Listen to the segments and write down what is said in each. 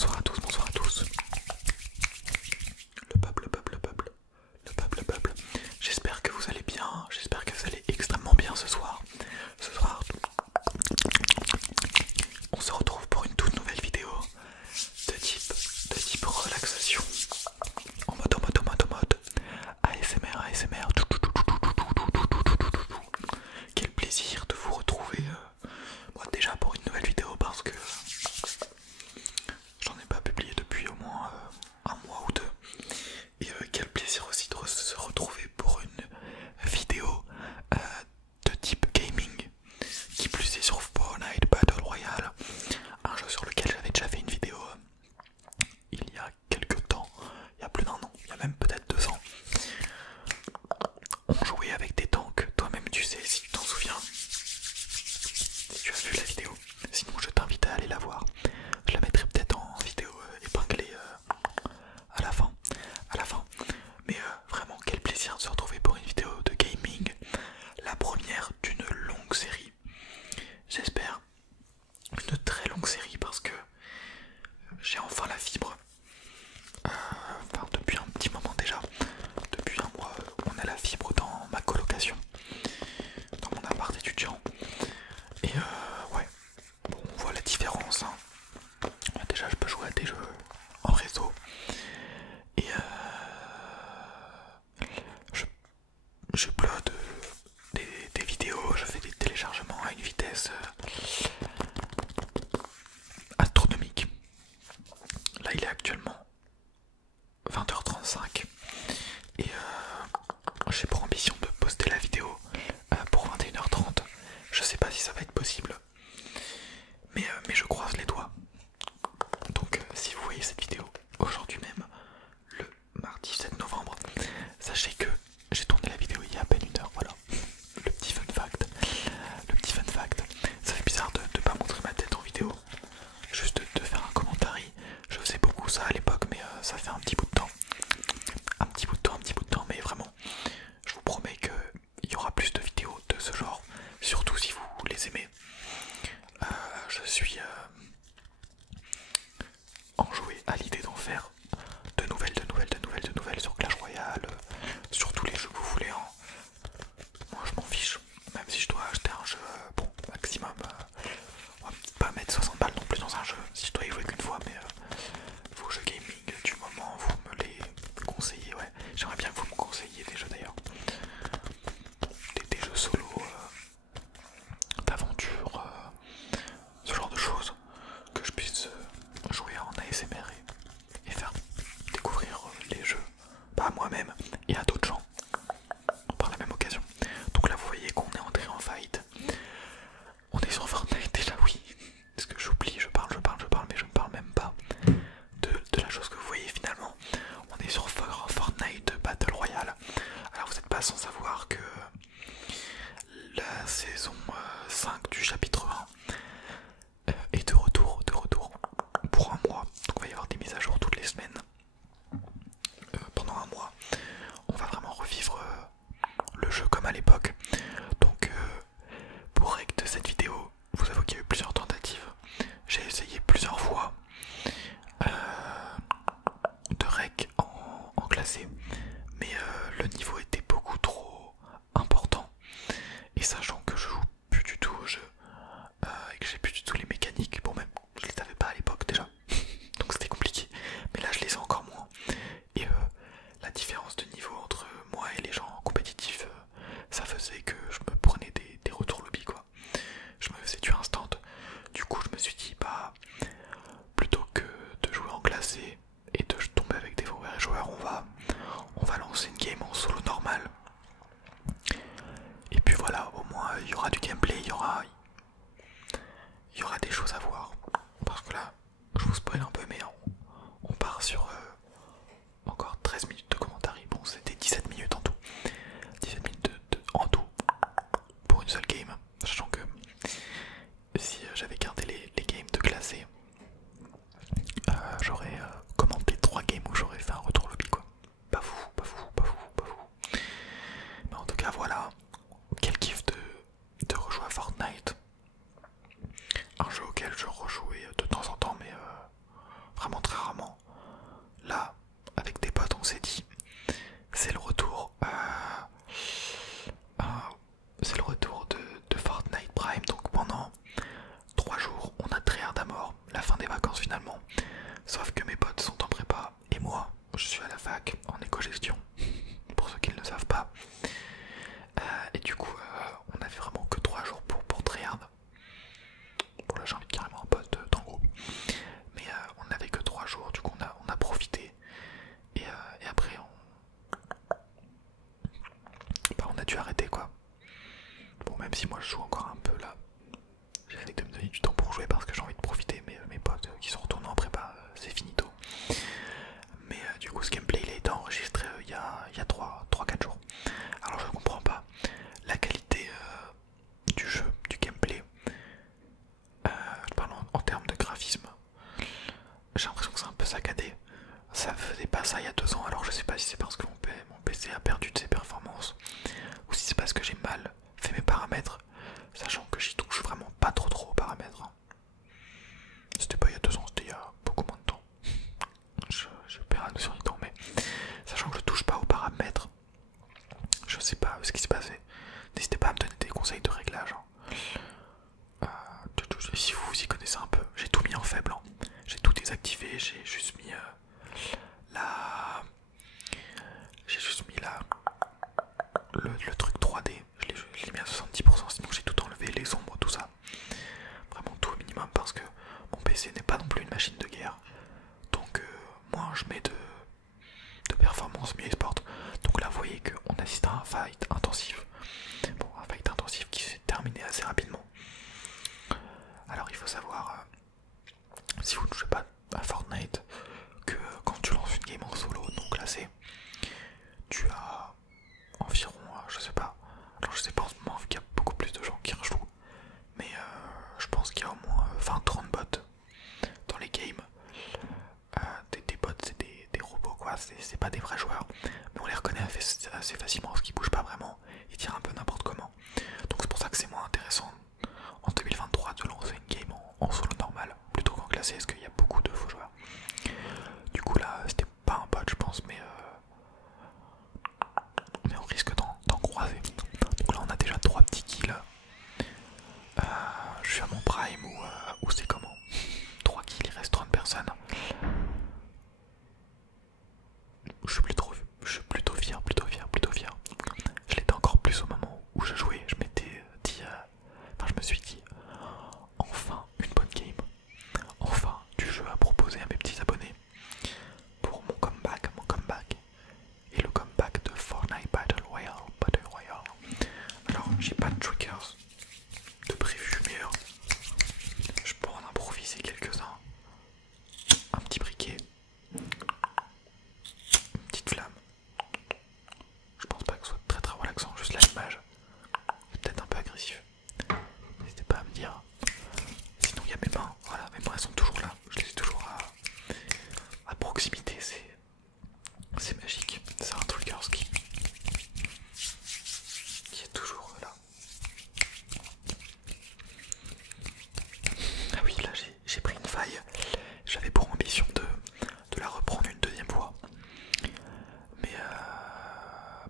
Bonsoir à tous, bonsoir à tous. Le peuple, le peuple, le peuple, le peuple, le peuple. J'espère que vous allez bien, j'espère que vous allez extrêmement bien ce soir. Ce soir, on se retrouve pour une toute nouvelle vidéo de type relaxation. En mode ASMR, ASMR. Quel plaisir de vous retrouver. Moi déjà pour une nouvelle vidéo parce que j'en ai pas publié depuis au moins un mois ou deux. Et quel plaisir aussi de se retrouver pour une vidéo de type gaming. Qui plus est sur Fortnite Battle Royale. Un jeu sur lequel j'avais déjà fait une vidéo il y a quelques temps. Il y a plus d'un an, il y a même peut-être 2 ans. On jouait avec des tanks, toi-même tu sais si tu t'en souviens. Si tu as vu la vidéo. Sinon je t'invite à aller la voir. Je la mettrai peut-être en vidéo épinglée à la fin. Mais vraiment quel plaisir de se retrouver pour une vidéo de gaming. La première d'une longue série. J'espère une très longue série parce que j'ai enfin la fibre. Enfin depuis un petit moment déjà. Depuis un mois on a la fibre dans ma colocation. Dans mon appart étudiant. Et ouais. Bon, on voit la différence. Hein. Déjà je peux jouer à des jeux en réseau. Et je upload des vidéos, je fais des téléchargements à une vitesse astronomique. Là il est actuellement 20h35 et j'ai pour ambition de poster la vidéo pour 21h30. Je sais pas si ça va être possible, mais je croise les doigts. Donc si vous voyez cette vidéo aujourd'hui même, le mardi 7 novembre, sachez que j'ai tourné la vidéo il y a à peine 1 heure, voilà. Le petit fun fact. Le petit fun fact. Ça fait bizarre de ne pas montrer ma tête en vidéo. Juste de faire un commentaire. Je faisais beaucoup ça à l'époque, mais ça fait un petit bout de temps. Un petit bout de temps, mais vraiment, je vous promets qu'il y aura plus de vidéos de ce genre. Surtout si vous les aimez. Je suis enjoué à l'idée d'en faire de nouvelles sur Clash Royale, sur tous les jeux que vous voulez. Hein. Moi je m'en fiche, même si je dois acheter un jeu, bon, maximum, on va pas mettre 60 balles non plus dans un jeu, si je dois y jouer qu'une fois, mais vos jeux gaming du moment, vous me les conseillez, ouais. J'aimerais bien que vous me conseilliez des jeux d'ailleurs. Des jeux solo, d'aventure, ce genre de choses, que je puisse jouer en ASMR et faire découvrir les jeux, pas à moi-même et à d'autres gens par la même occasion. Donc là vous voyez qu'on est entré en fight. On est sur Fortnite déjà, oui. Parce que j'oublie, je parle, mais je ne parle même pas de la chose que vous voyez finalement. On est sur Fortnite Battle Royale. Alors vous n'êtes pas sans savoir que la saison 5 du chapitre 1 est de retour pour un mois. Donc il va y avoir des mises à jour toutes les semaines. Pendant un mois, on va vraiment revivre le jeu comme à l'époque. Donc pour règle de cette vidéo, vous avouez qu'il y a eu plusieurs tentatives. J'ai essayé plusieurs fois de rec en classé, mais le niveau était beaucoup trop important. Et sachant que je joue plus du tout au jeu et que j'ai plus du tout les mécaniques, bon même je les avais pas à l'époque déjà, donc c'était compliqué. Mais là je les ai vacances finalement. Sauf que mes potes sont en prépa et moi, je suis à la fac en éco-gestion, pour ceux qui ne le savent pas. Et du coup, on avait vraiment que 3 jours pour tryhard. Bon là j'invite carrément un pote dans le groupe. Mais on n'avait que 3 jours, du coup on a profité. Et après on a dû arrêter quoi. Bon, même si moi je joue encore un peu là, j'essaie de me donner du temps pour jouer parce que j'ai envie de profiter, mais mes potes qui sont retournés en prépa, c'est finito. Mais du coup ce gameplay il a été enregistré il y a 3-4 jours. Alors je comprends pas la qualité du jeu, du gameplay. Je parle en termes de graphisme. J'ai l'impression que c'est un peu saccadé. Ça faisait pas ça il y a 2 ans, alors je sais pas si c'est parce que mon PC a perdu de ses performances ou si c'est parce que j'ai mal fait mes paramètres, sachant que j'y touche vraiment pas trop aux paramètres. C'était pas il y a 2 ans, c'était il y a beaucoup moins de temps. Je perds la notion du temps, mais sachant que je touche pas aux paramètres, je sais pas ce qui s'est passé. N'hésitez pas à me donner des conseils de réglage. Si vous y connaissez un peu, j'ai tout mis en faible. J'ai tout désactivé, j'ai juste mis le truc 3D, je l'ai mis à 70%, sinon j'ai tout enlevé, les ombres, tout ça. Vraiment tout au minimum parce que mon PC n'est pas non plus une machine de guerre. Donc moins je mets de performance, mieux il se porte. Donc là vous voyez qu'on assiste à un fight intensif. Bon, un fight intensif qui s'est terminé assez rapidement. Alors il faut savoir, si vous ne jouez pas à Fortnite, que quand tu lances une game en solo non classée, tu as environ, je sais pas, alors je sais pas en ce moment vu qu'il y a beaucoup plus de gens qui rejouent, mais je pense qu'il y a au moins 20-30 bots dans les games. Des bots c'est des robots quoi, c'est pas des vrais joueurs, mais on les reconnaît assez facilement parce qu'ils bougent pas vraiment, ils tirent un peu n'importe comment. Donc c'est pour ça que c'est moins intéressant en 2023 de lancer une game en solo normal plutôt qu'en classé, parce qu'il y a beaucoup de faux joueurs. Du coup là c'était pas un bot je pense, mais on risque d'en croiser. Donc là on a déjà 3 petits kills. Je suis à mon prime ou c'est comment 3 kills, il reste 30 personnes. Je suis plutôt fier. Je l'étais encore plus au moment où je jouais. Je m'étais dit, je me suis dit, enfin une bonne game, enfin du jeu à proposer à mes petits abonnés pour mon comeback, et le comeback de Fortnite Battle Royale. Alors j'ai pas de triggers de prévu, mais je peux en improviser quelques-uns. Un petit briquet, une petite flamme. Je pense pas que ce soit très relaxant, juste là l'image est peut-être un peu agressif. N'hésitez pas à me dire. Sinon il y a mes mains, voilà, mes mains elles sont toujours là, je les ai toujours à proximité, c'est magique, c'est un trigger qui est toujours là. Ah oui, là j'ai pris une faille, j'avais pour ambition de la reprendre une deuxième fois. Mais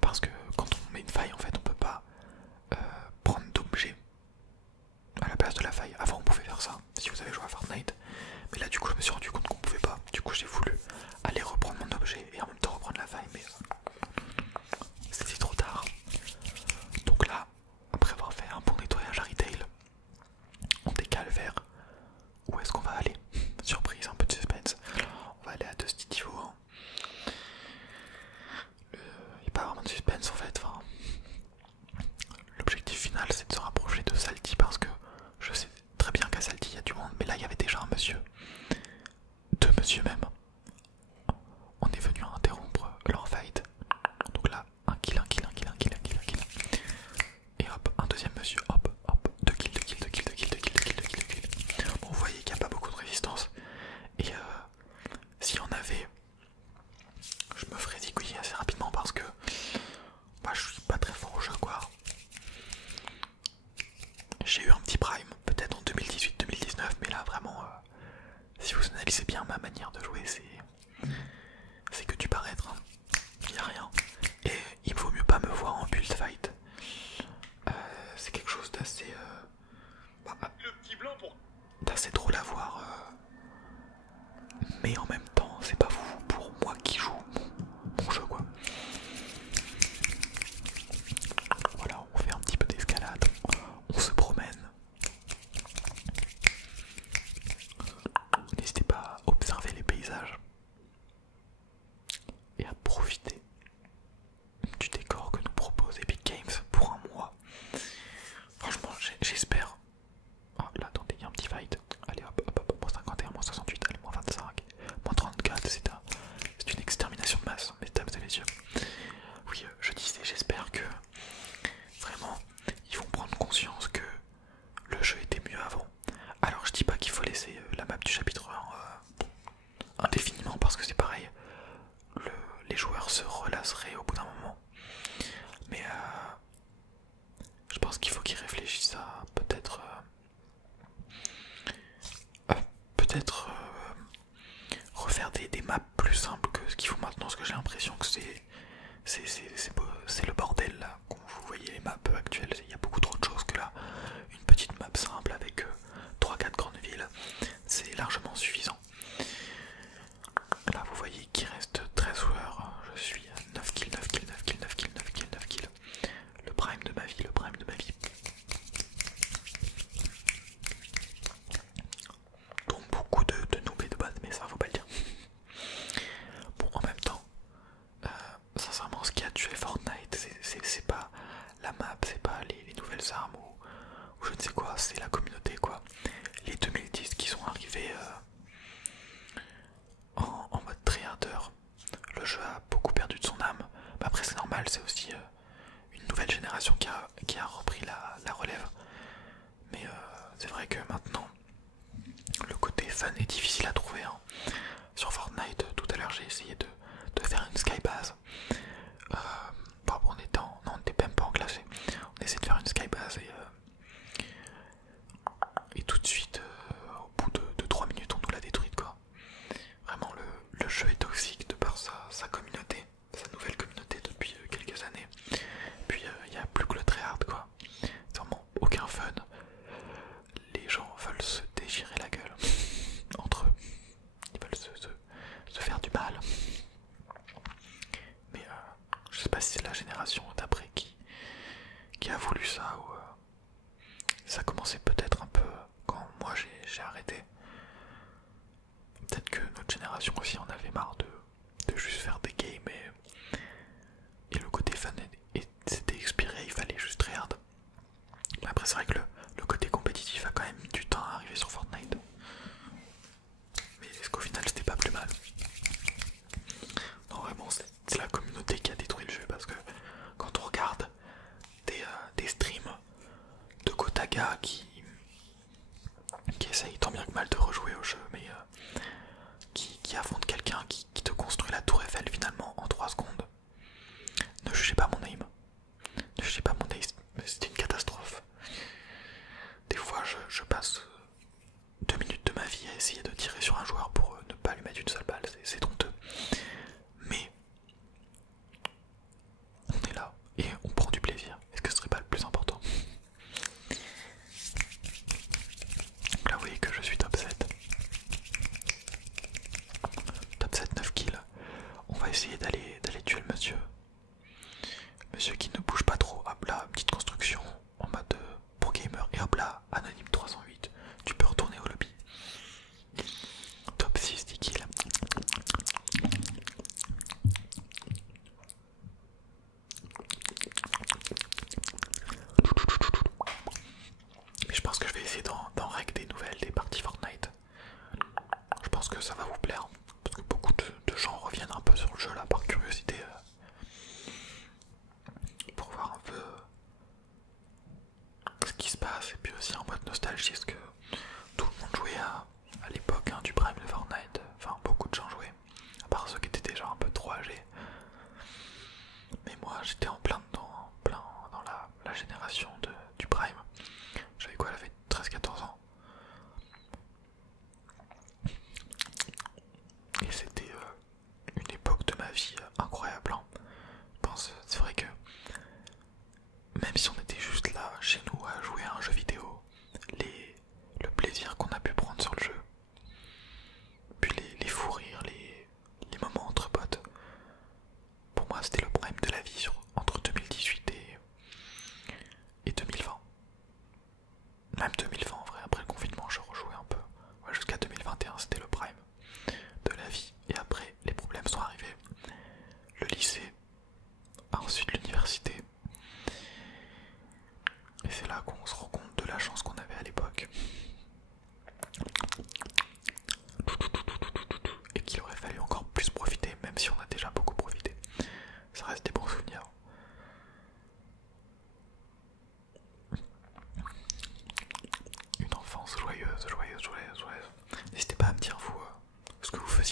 parce que quand on met une faille en fait on peut pas prendre d'objet à la place de la faille. Avant on pouvait faire ça si vous avez joué à Fortnite, mais là du coup je me suis rendu compte qu'on pouvait pas. Du coup j'ai voulu aller reprendre mon objet et en même temps reprendre la faille, mais c'était trop tard. Donc là, après avoir fait un bon nettoyage à retail, on décale vers où est-ce qu'on va aller. Surprise, un peu de suspense. On va aller à Dusty-Tivo. Il n'y a pas vraiment de suspense en fait. Enfin, l'objectif final c'est de se rapprocher de Salty parce que je sais très bien qu'à Salty il y a du monde, mais là il y avait déjà un monsieur. 2 monsieur même. On est venu interrompre leur fight. Donc là, un kill. Et hop, un deuxième monsieur, hop, 2 kills. Bon, vous voyez qu'il n'y a pas beaucoup de résistance. Et s'il y en avait, je me ferais zigouiller assez rapidement parce que je suis pas très fort au jeu quoi. J'ai eu un petit prime, peut-être en 2018-2019, mais là vraiment, si vous analysez bien ma manière de jouer, c'est que du paraître, il n'y a rien. Et il vaut mieux pas me voir en build fight. C'est quelque chose d'assez d'assez drôle à voir mais en même temps c'est pas fou pour moi qui joue mon jeu quoi. Voilà, on fait un petit peu d'escalade, on se promène. N'hésitez pas à observer les paysages et à profiter du décor que nous propose Epic Games pour un mois. Franchement, j'espère. Oh, là, attendez, il y a un petit fight. Allez hop, hop, hop, moins 51, moins 68, allez, moins 25, moins 34, c'est une extermination de masse, mesdames et messieurs. Oui, je disais, j'espère que vraiment ils vont prendre conscience que le jeu était mieux avant. Alors, je dis pas qu'il faut laisser la map du chapitre 1 indéfiniment parce que c'est pareil, les joueurs se relasseraient au bout d'un moment. Mais je pense qu'il faut qu'ils réfléchissent à peut-être refaire des maps plus simples que ce qu'ils font maintenant, parce que j'ai l'impression que c'est le bordel là. Quand vous voyez les maps actuelles, il y a beaucoup trop de choses que là. Une petite map simple avec 3-4 grandes villes, c'est largement suffisant. Là vous voyez qu'il reste 13 joueurs, je suis à 9 kills, 9 kills, 9 kills, 9 kills, 9 kills, 9 kills. Le prime de ma vie, le prime de ma vie. Donc beaucoup de noobs et de base, mais ça faut pas le dire. Bon, en même temps, sincèrement, ce qui a tué Fortnite, c'est pas la map, c'est pas les nouvelles armes ou je ne sais quoi, c'est la communauté quoi. Les 2010 qui sont arrivés en mode tryharder, le jeu a beaucoup perdu de son âme. Mais après c'est normal, c'est aussi une nouvelle génération qui a repris la relève. Mais c'est vrai que maintenant, le côté fun est difficile à trouver. Hein. Sur Fortnite, tout à l'heure j'ai essayé de faire une skybase. Bon, non, on n'était même pas en classé. On essayait de faire une skybase et tout de suite, au bout de 3 minutes, on nous l'a détruite quoi. Vraiment, le jeu est toxique de par sa communauté, sa nouvelle communauté depuis quelques années. Puis il n'y a plus que le tryhard quoi. C'est vraiment aucun fun. Les gens veulent se déchirer la gueule entre eux. Ils veulent se faire du mal. Mais je sais pas si c'est la génération d'après qui a voulu ça ou ça commençait peut-être un peu quand moi j'ai arrêté. Peut-être que notre génération aussi en avait marre de juste faire des games et le côté fun c'était expiré, il fallait juste tryhard. Mais après c'est vrai que le côté compétitif a quand même mis du temps à arriver sur Fortnite. Mais est-ce qu'au final c'était pas plus mal? Non vraiment c'est la communauté qui a détruit le jeu parce que quand on regarde des streams de Gotaga qui essaye tant bien que mal de rejouer au jeu mais qui affronte quelqu'un qui te construit la tour Eiffel finalement en 3 secondes. Ne jugez pas mon aim. Ne jugez pas mon aim, c'est une catastrophe. Des fois je passe 2 minutes de ma vie à essayer de tirer sur un joueur pour ne pas lui mettre une seule balle, c'est honteux. Mais on est là et on prend du plaisir. Est-ce que ce serait pas le plus important? Là vous voyez que je suis top 7. Top 7, 9 kills. On va essayer d'aller tuer le monsieur. Monsieur qui ne bouge pas trop. Hop là, petite construction en mode pro gamer. Et hop là, anonyme 308. Tu peux retourner au lobby. Top 6, 10 kills. Mais je pense que je vais essayer d'en règle des nouvelles, des parties Fortnite. Je pense que ça va vous plaire. Parce que beaucoup de gens reviennent un peu sur le jeu là par curiosité. Pour voir un peu ce qui se passe. Et puis aussi en mode nostalgie. Parce que tout le monde jouait à l'époque du prime de Fortnite. Enfin beaucoup de gens jouaient. À part ceux qui étaient déjà un peu trop âgés. Mais moi j'étais en plein dedans. Plein dans la génération du prime. J'avais quoi, elle avait 13-14 ans. Et c'était une époque de ma vie incroyable. Hein. Je pense, c'est vrai que même si on était juste là chez nous à jouer à un jeu vidéo, le plaisir qu'on a pu prendre sur le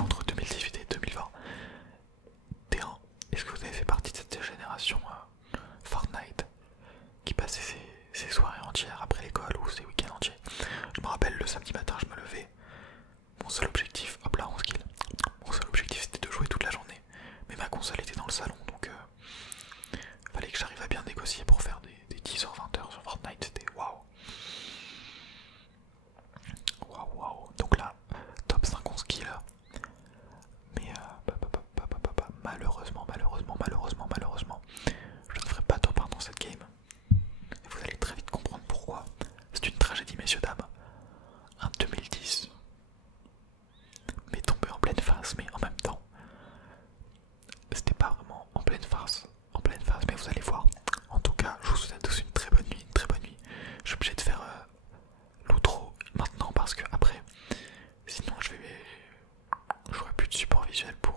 entre 2018 et 2020. T1, est-ce que vous avez fait partie de cette génération Fortnite qui passait ses soirées entières après l'école ou ses week-ends entiers? Je me rappelle le samedi matin, je me levais. Mon seul objectif, hop là, 11 kills. Mon seul objectif c'était de jouer toute la journée. Mais ma console était dans le salon donc fallait que j'arrive à bien négocier pour faire des 10h, 20h sur Fortnite. C'était waouh. Waouh, waouh. Donc là, top 5 11 kills. Mais malheureusement, je ne ferai pas top 1 dans cette game. Et vous allez très vite comprendre pourquoi. C'est une tragédie, messieurs, dames. Un 2010 m'est tombé en pleine face, mais en même temps, c'était pas vraiment en pleine face, mais vous allez voir. En tout cas, je vous souhaite à tous une très bonne nuit, Je suis obligé de faire l'outro maintenant parce que après, sinon j'aurai plus de support visuel pour